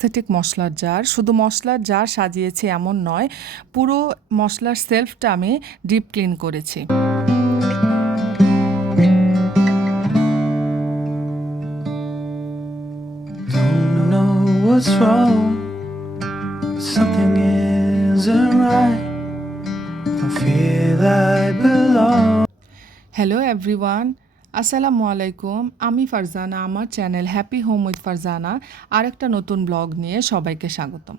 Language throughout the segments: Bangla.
অ্যাস্থেটিক মশলার জার। শুধু মশলার জার সাজিয়েছি এমন নয়, পুরো মশলার সেলফটা আমি ডিপ ক্লিন করেছি। Don't know what's wrong, something isn't right. I feel I belong. Hello everyone, আসসালামু আলাইকুম। আমি ফারজানা, আমার channel happy home with Farzana আরেকটা নতুন ব্লগ নিয়ে সবাইকে স্বাগতম।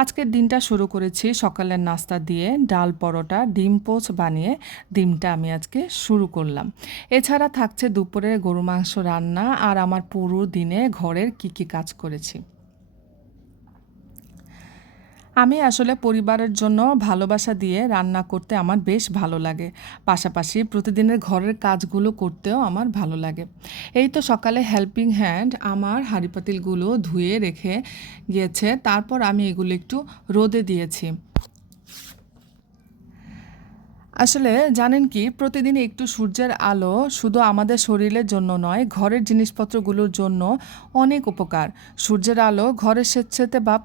আজকের দিনটা শুরু করেছি সকালের নাস্তা দিয়ে ডাল পরোটা ডিম পোচ বানিয়ে ডিমটা আমি আজকে শুরু করলাম। এছাড়া থাকছে দুপুরে গরু মাংস রান্না আর আমার পুরো দিনে ঘরের কী কাজ করেছি। আমি আসলে পরিবারের জন্য ভালোবাসা দিয়ে রান্না করতে আমার বেশ ভালো লাগে, পাশাপাশি প্রতিদিনের ঘরের কাজগুলো করতেও আমার ভালো লাগে। এই তো সকালে হেল্পিং হ্যান্ড আমার হাঁড়ি পাতিলগুলো ধুয়ে রেখে গিয়েছে, তারপর আমি এগুলো একটু রোদে দিয়েছি। আসলে জানেন কি, প্রতিদিন একটু সূর্যের আলো শুধু আমাদের শরীরের জন্য নয়, ঘরের জিনিসপত্রগুলোর জন্য অনেক উপকার। সূর্যের আলো ঘরের স্বেচ্ছাতে বা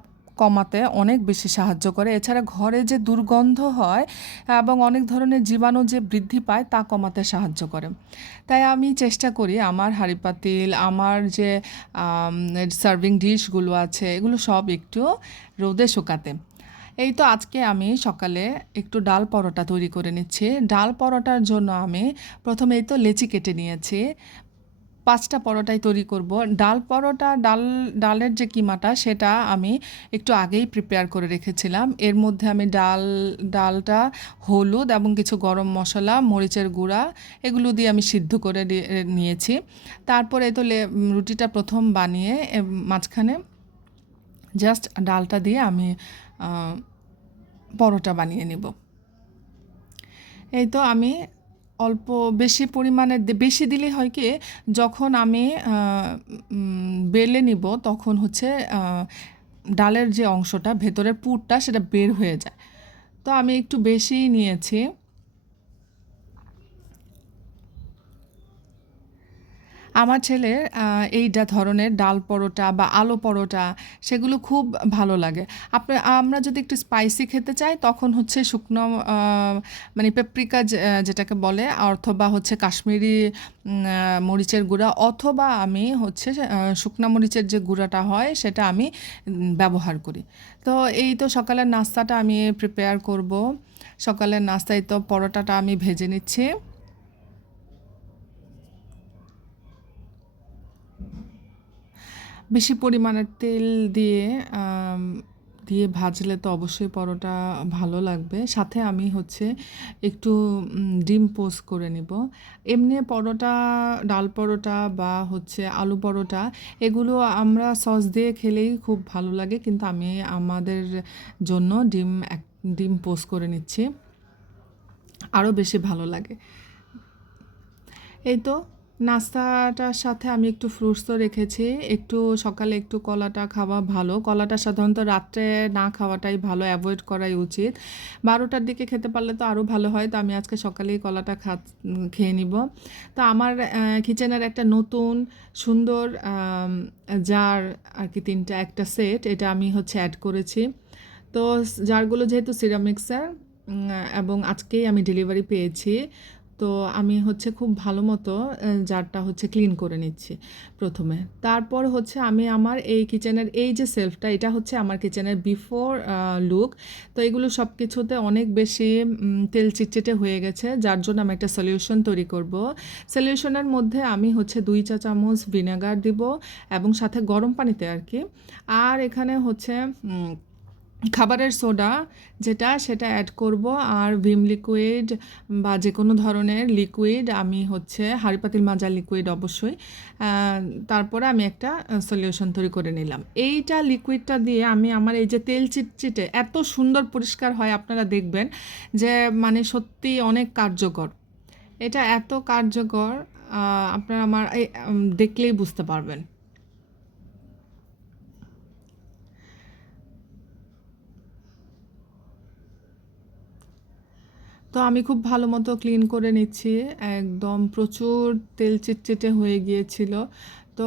কমাতে অনেক বেশি সাহায্য করে। এছাড়া ঘরে যে দুর্গন্ধ হয় এবং অনেক ধরনের জীবাণু যে বৃদ্ধি পায় তা কমাতে সাহায্য করে। তাই আমি চেষ্টা করি আমার হাঁড়ি পাতিল, আমার যে সার্ভিং ডিশগুলো আছে এগুলো সব একটু রোদে শুকাতে। এই তো আজকে আমি সকালে একটু ডাল পরোটা তৈরি করে নিচ্ছি। ডাল পরোটার জন্য আমি প্রথমে এই তো লেচি কেটে নিয়েছি। 5টা পরোটাই তৈরি করব। ডাল পরোটা ডালের যে কিমাটা সেটা আমি একটু আগেই প্রিপেয়ার করে রেখেছিলাম। এর মধ্যে আমি ডালটা হলুদ এবং কিছু গরম মশলা, মরিচের গুঁড়া এগুলো দিয়ে আমি সিদ্ধ করে নিয়েছি। তারপরে এই তো রুটিটা প্রথম বানিয়ে মাঝখানে জাস্ট ডালটা দিয়ে আমি পরোটা বানিয়ে নেব। এই তো আমি অল্প বেশি পরিমাণে বেশি দিলে হয় কি, যখন আমি বেলে নিব তখন হচ্ছে ডালের যে অংশটা ভেতরের পুরটা সেটা বের হয়ে যায়। তো আমি একটু বেশিই নিয়েছি। আমার ছেলের এইটা ধরনের ডাল পরোটা বা আলু পরোটা সেগুলো খুব ভালো লাগে। আমরা যদি একটু স্পাইসি খেতে চাই তখন হচ্ছে শুকনো মানে পেপ্রিকা যেটাকে বলে, অথবা হচ্ছে কাশ্মীরি মরিচের গুঁড়া, অথবা আমি হচ্ছে শুকনা মরিচের যে গুঁড়াটা হয় সেটা আমি ব্যবহার করি। তো এই তো সকালের নাস্তাটা আমি প্রিপেয়ার করব। সকালের নাস্তায় তো পরোটাটা আমি ভেজে নিচ্ছি। বেশি পরিমাণের তেল দিয়ে আম দিয়ে ভাজলে তো অবশ্যই পরোটা ভালো লাগবে। সাথে আমি হচ্ছে একটু ডিম পোচ করে নিব। এমনি পরোটা, ডাল পরোটা বা হচ্ছে আলু পরোটা এগুলো আমরা সস দিয়ে খেলেই খুব ভালো লাগে। কিন্তু আমি আমাদের জন্য ডিম পোচ করে নিচ্ছি, আরও বেশি ভালো লাগে। এই তো নাস্তাটার সাথে আমি একটু ফ্রুটসও রেখেছি। একটু সকালে একটু কলাটা খাওয়া ভালো। কলাটা সাধারণত রাত্রে না খাওয়াটাই ভালো, অ্যাভয়েড করাই উচিত। 12টার দিকে খেতে পারলে তো আরও ভালো হয়। তো আমি আজকে সকালেই কলাটা খেয়ে নিব। তো আমার কিচেনের একটা নতুন সুন্দর জার আর কি, 3টা একটা সেট, এটা আমি হচ্ছে অ্যাড করেছি। তো জারগুলো যেহেতু সিরামিক্সের এবং আজকেই আমি ডেলিভারি পেয়েছি, তো আমি হচ্ছে খুব ভালো মতো জারটা হচ্ছে ক্লিন করে নিচ্ছি প্রথমে। তারপর হচ্ছে আমি আমার এই কিচেনের এই যে সেলফটা, এটা হচ্ছে আমার কিচেনের বিফোর লুক। তো এগুলো সব কিছুতে অনেক বেশি তেল চিটচিটে হয়ে গেছে, যার জন্য আমি একটা সলিউশন তৈরি করব। সলিউশনের মধ্যে আমি হচ্ছে 2 চা চামচ ভিনেগার দিব এবং সাথে গরম পানিতে আর কি। আর এখানে হচ্ছে খাবারের সোডা সেটা অ্যাড করব। আর ভিম লিকুইড বা যে কোনো ধরনের লিকুইড, আমি হচ্ছে হাঁড়ি পাতিল মাজার লিকুইড অবশ্যই। তারপরে আমি একটা সলিউশন তৈরি করে নিলাম। এইটা লিকুইডটা দিয়ে আমি আমার এই যে তেল চিটচিটে এত সুন্দর পরিষ্কার হয়, আপনারা দেখবেন যে মানে সত্যি অনেক কার্যকর। এটা এত কার্যকর, আপনারা আমার দেখলেই বুঝতে পারবেন। তো আমি খুব ভালো মতো ক্লিন করে নিচ্ছি। একদম প্রচুর তেল চিটচিটে হয়ে গিয়েছিল। তো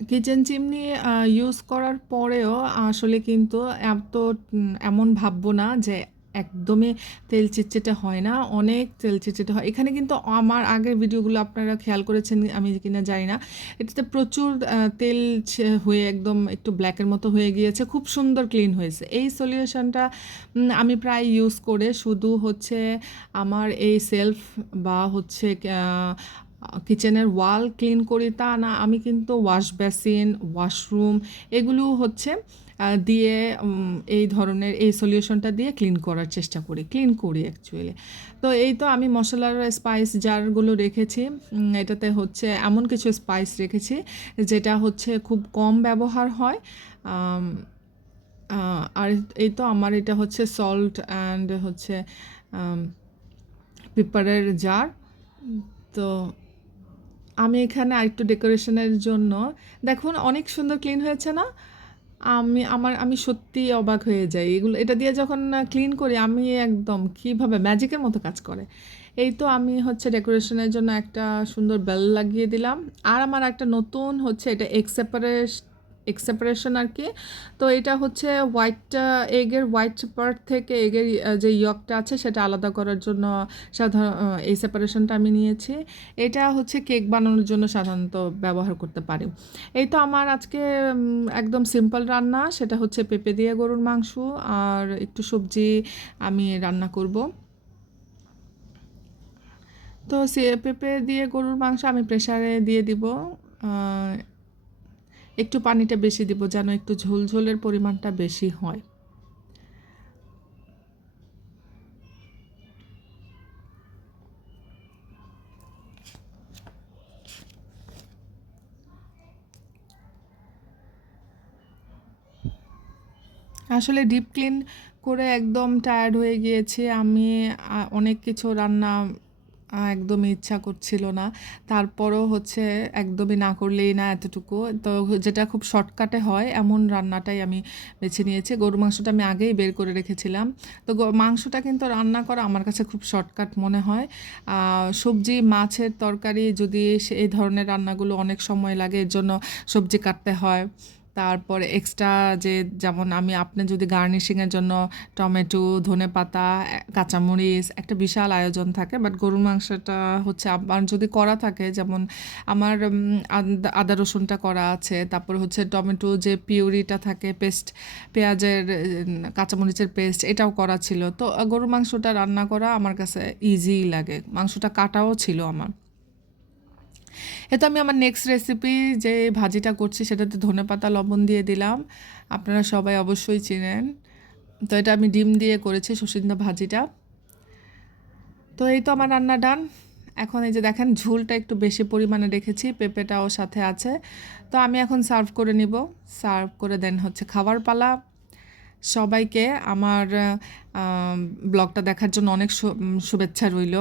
কিচেন চিমনি ইউজ করার পরেও আসলে কিন্তু এমন ভাববো না যে একদমই তেল চিটচিটে হয় না, অনেক তেল চিটচিটে হয়। এখানে কিন্তু আমার আগের ভিডিওগুলো আপনারা খেয়াল করেছেন আমি কিনা জানি না, এটাতে প্রচুর তেল হয়ে একদম একটু ব্ল্যাকের মতো হয়ে গিয়েছে, খুব সুন্দর ক্লিন হয়েছে। এই সলিউশনটা আমি প্রায় ইউজ করে শুধু হচ্ছে আমার এই সেলফ বা হচ্ছে কিচেনের ওয়াল ক্লিন করি তা না, আমি কিন্তু ওয়াশ বেসিন, ওয়াশরুম এগুলো হচ্ছে দিয়ে এই ধরনের এই সলিউশনটা দিয়ে ক্লিন করার চেষ্টা করি, ক্লিন করি অ্যাকচুয়ালি। তো এই তো আমি মশলার স্পাইস জারগুলো রেখেছি, এটাতে হচ্ছে এমন কিছু স্পাইস রেখেছি যেটা হচ্ছে খুব কম ব্যবহার হয়। আম, আর এই তো আমার এটা হচ্ছে সল্ট অ্যান্ড হচ্ছে পেপারের জার। তো আমি এখানে আরেকটু ডেকোরেশনের জন্য, দেখুন অনেক সুন্দর ক্লিন হয়েছে না? আমি সত্যিই অবাক হয়ে যাই। এটা দিয়ে যখন ক্লিন করি আমি একদম কীভাবে ম্যাজিকের মতো কাজ করে। এই তো আমি হচ্ছে ডেকোরেশনের জন্য একটা সুন্দর বেল লাগিয়ে দিলাম। আর আমার একটা নতুন হচ্ছে এটা এগ সেপারেশন আর কি। তো এটা হচ্ছে এগের হোয়াইট পার্ট থেকে এগের যে ইয়কটা আছে সেটা আলাদা করার জন্য এই সেপারেশনটা আমি নিয়েছি। এটা হচ্ছে কেক বানানোর জন্য সাধারণত ব্যবহার করতে পারি। এই তো আমার আজকে একদম সিম্পল রান্না, সেটা হচ্ছে পেঁপে দিয়ে গরুর মাংস আর একটু সবজি আমি রান্না করব। তো পেঁপে দিয়ে গরুর মাংস আমি প্রেসারে দিয়ে দিব। আহ, একটু পানিটা বেশি দিব যেন একটু ঝোলঝোলের পরিমাণটা বেশি হয়। আসলে ডিপ ক্লিন করে একদম টায়ার্ড হয়ে গিয়েছি আমি। অনেক কিছু রান্না একদমই ইচ্ছা করছিল না, তারপরও হচ্ছে একদমই না করলেই না এতটুকু। তো যেটা খুব শর্টকাটে হয় এমন রান্নাটাই আমি বেছে নিয়েছি। গরুর মাংসটা আমি আগেই বের করে রেখেছিলাম। তো মাংসটা কিন্তু রান্না করা আমার কাছে খুব শর্টকাট মনে হয়। সবজি মাছের তরকারি যদি এই ধরনের রান্নাগুলো অনেক সময় লাগে, এর জন্য সবজি কাটতে হয়, তারপরে এক্সট্রা যে যেমন আপনি যদি গার্নিশিংয়ের জন্য টমেটো, ধনেপাতা, কাঁচামরিচ একটা বিশাল আয়োজন থাকে। বাট গরুর মাংসটা হচ্ছে আমার যদি করা থাকে, যেমন আমার আদা রসুনটা করা আছে, তারপর হচ্ছে টমেটো যে পিউরিটা থাকে, পেস্ট, পেঁয়াজের কাঁচামরিচের পেস্ট এটাও করা ছিল। তো গরুর মাংসটা রান্না করা আমার কাছে ইজিই লাগে, মাংসটা কাটাও ছিল আমার। তো আমি আমার নেক্সট রেসিপি যে ভাজিটা করছি সেটাতে ধনেপাতা লবণ দিয়ে দিলাম, আপনারা সবাই অবশ্যই চিনেন। তো এটা আমি ডিম দিয়ে করেছি সুসিন্দা ভাজিটা। তো এই তো আমার রান্না ডান। এখন এই যে দেখেন ঝোলটা একটু বেশি পরিমাণে রেখেছি, পেঁপেটাও সাথে আছে। তো আমি এখন সার্ভ করে নিব, সার্ভ করে দেন হচ্ছে খাবার পালা। সবাইকে আমার ব্লগটা দেখার জন্য অনেক শুভেচ্ছা রইল।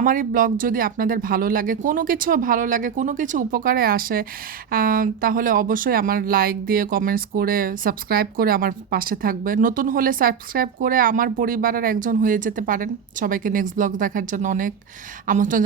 আমার এই ব্লগ যদি আপনাদের ভালো লাগে, কোনো কিছু উপকারে আসে, তাহলে অবশ্যই আমার লাইক দিয়ে কমেন্টস করে সাবস্ক্রাইব করে আমার পাশে থাকবে। নতুন হলে সাবস্ক্রাইব করে আমার পরিবারের একজন হয়ে যেতে পারেন। সবাইকে নেক্সট ব্লগ দেখার জন্য অনেক আমন্ত্রণ